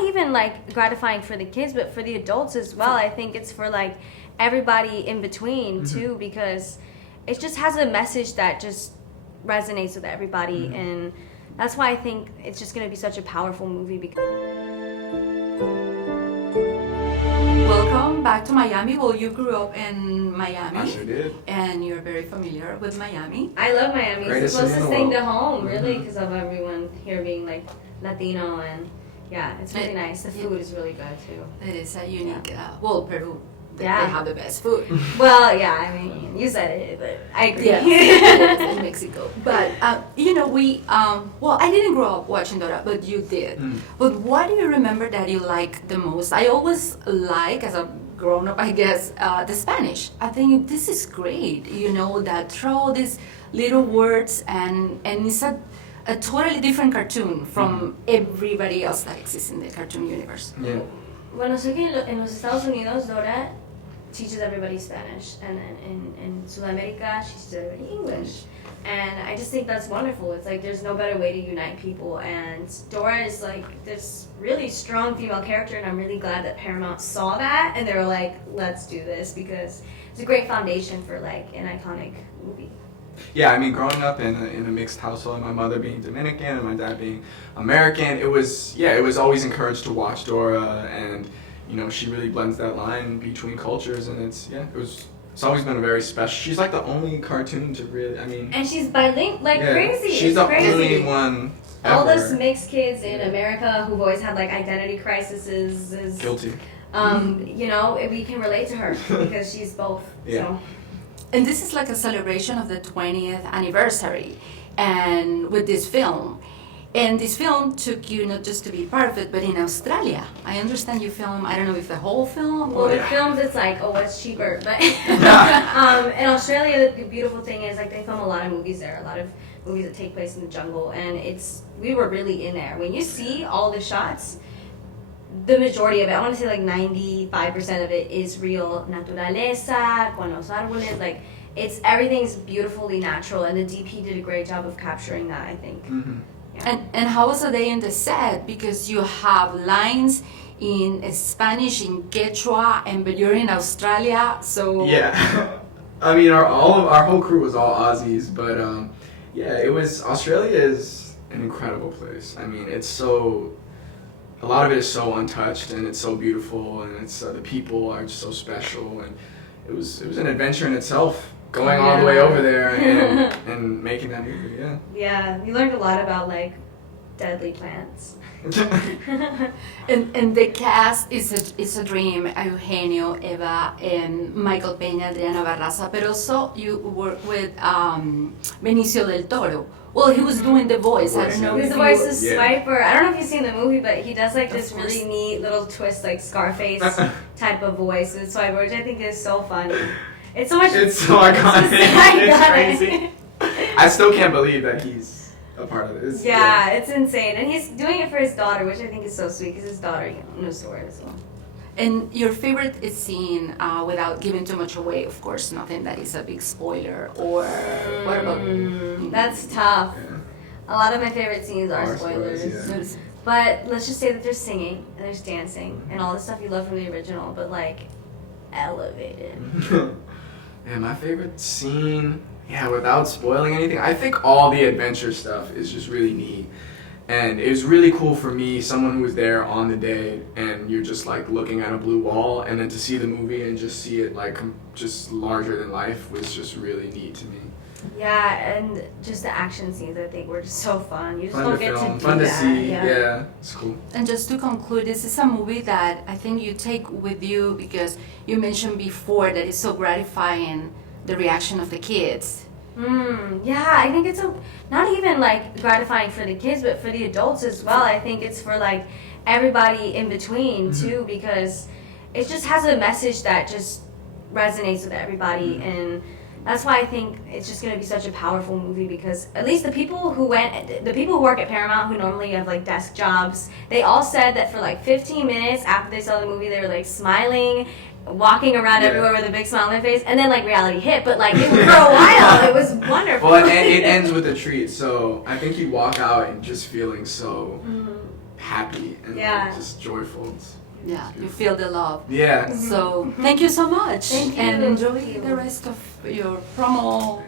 not even like gratifying for the kids, but for the adults as well. I think it's for like everybody in between too, because it just has a message that just resonates with everybody, and that's why I think it's just going to be such a powerful movie. Welcome back to Miami. Well, you grew up in Miami. I sure did. And you're very familiar with Miami. I love Miami. It's Greatest the city in closest the thing world. to home, really, because of everyone here being like Latino, and yeah, it's really nice. The food is really good too. It is a unique, well, Peru, they Yeah. have the best food. Well, yeah, I mean, you said it, but I agree. Yes, in Mexico. But, you know, well, I didn't grow up watching Dora, but you did. But what do you remember that you like the most? I always like, as a grown up, I guess, the Spanish. I think this is great, you know, that throw all these little words, and it's a totally different cartoon from everybody else that exists in the cartoon universe. Yeah. Bueno, sé que en los Estados Unidos, Dora teaches everybody Spanish, and in Sudamerica, she teaches everybody English. And I just think that's wonderful. It's like there's no better way to unite people, and Dora is like this really strong female character, and I'm really glad that Paramount saw that, and they were like, let's do this, because it's a great foundation for like an iconic movie. Yeah, I mean, growing up in a mixed household, my mother being Dominican and my dad being American, it was always encouraged to watch Dora, and you know, she really blends that line between cultures, and it's always been a very special. She's like the only cartoon to really, I mean, And she's bilingual, like crazy. She's it's the crazy. only one ever. All those mixed kids in America who've always had like identity crises is Guilty. You know, we can relate to her because she's both. Yeah. So. And this is like a celebration of the 20th anniversary, and with this film. And this film took you not just to be part of it, but in Australia. I understand you film, I don't know if the whole film Well, or... the films, it's like, oh, what's cheaper? But in Australia, the beautiful thing is like they film a lot of movies there, a lot of movies that take place in the jungle, and we were really in there. When you see all the shots, the majority of it, I want to say like 95% of it is real naturaleza, con los árboles, like everything's beautifully natural, and the DP did a great job of capturing that, I think. And how was a day in the set? Because you have lines in Spanish, in Quechua, and but you're in Australia, so... Yeah. I mean, our whole crew was all Aussies, but Australia is an incredible place. I mean, a lot of it is so untouched, and it's so beautiful, and it's the people are just so special, and it was an adventure in itself, going all the way over there and making that movie. Yeah, we learned a lot about like deadly plants. And the cast is a dream. Eugenio, Eva, and Michael Peña, Adriana Barraza, but also you work with Benicio del Toro. Well, he was doing the voice. I don't know. He's if the voice of Yeah. Swiper. I don't know if you've seen the movie, but he does like this Of course. really neat little twist, like Scarface type of voice with Swiper, which I think is so funny. It's so much. It's so iconic. It's iconic. crazy. I still can't believe that he's a part of this. Yeah, it's insane, and he's doing it for his daughter, which I think is so sweet because his daughter knows the word as well. And your favorite is scene, without giving too much away, of course, nothing that is a big spoiler, or what about... That's tough. Yeah. A lot of my favorite scenes are Are spoilers. spoilers, But let's just say that there's singing and there's dancing and all the stuff you love from the original, but like elevated. And my favorite scene, without spoiling anything, I think all the adventure stuff is just really neat. And it was really cool for me, someone who was there on the day, and you're just like looking at a blue wall, and then to see the movie and just see it like just larger than life was just really neat to me. Yeah, and just the action scenes I think were just so fun. You just Fun don't to get film, to do fun to that. see, Yeah. it's cool. And just to conclude, this is a movie that I think you take with you because you mentioned before that it's so gratifying, the reaction of the kids. Yeah, I think it's not even like gratifying for the kids, but for the adults as well. I think it's for like everybody in between too, because it just has a message that just resonates with everybody, and that's why I think it's just going to be such a powerful movie, because at least the people who work at Paramount, who normally have like desk jobs, they all said that for like 15 minutes after they saw the movie, they were like smiling, walking around everywhere with a big smile on their face, and then like reality hit, but like for a while it was wonderful. Well, it ends with a treat, so I think you walk out and just feeling so happy and Yeah. just joyful. It's You feel the love. yeah. So thank you so much. Thank you. And enjoy Thank you. the rest of your promo